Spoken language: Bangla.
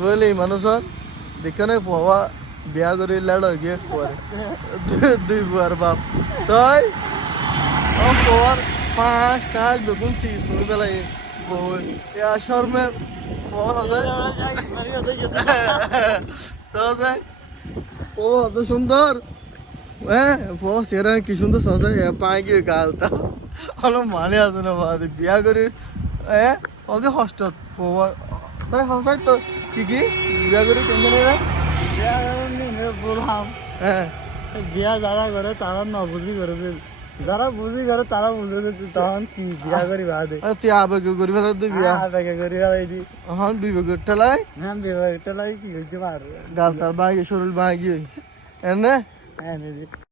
বলে মানুষ দেখনে পাওয়া বিয়া করে লাড় গিয়ে পরে দুই- বুয়ার বাপ। তাই ও পর পাঁচ কাজ বেগুন শুরু বেলায় বই এ শর্মে ও অত সুন্দর হ্যাঁ পো সেরা কি সুন্দর সসাই পাই গিয়ে গালটা অনেক মানে আছে না বিয়া করে হ্যাঁ ওকে হস্ট তাই হসাই তো কি কি? বিয়া করে কেমন এরা বিয়া বললাম হ্যাঁ। বিয়া যারা করে তারা না বুঝি করে যারা বুঝি করে তারা বুঝে দিত তখন কি বিয়া করি আর তুই আবেগে করি ফেলা তুই বিয়া। আবেগে করি ফেলাইছি হন বিবেকে ঠেলাই হ্যাঁ বিবাহ টেলাই কি করতে পারবে গাল তার বাগি শরীর বাগি এনে? হ্যাঁ দিদি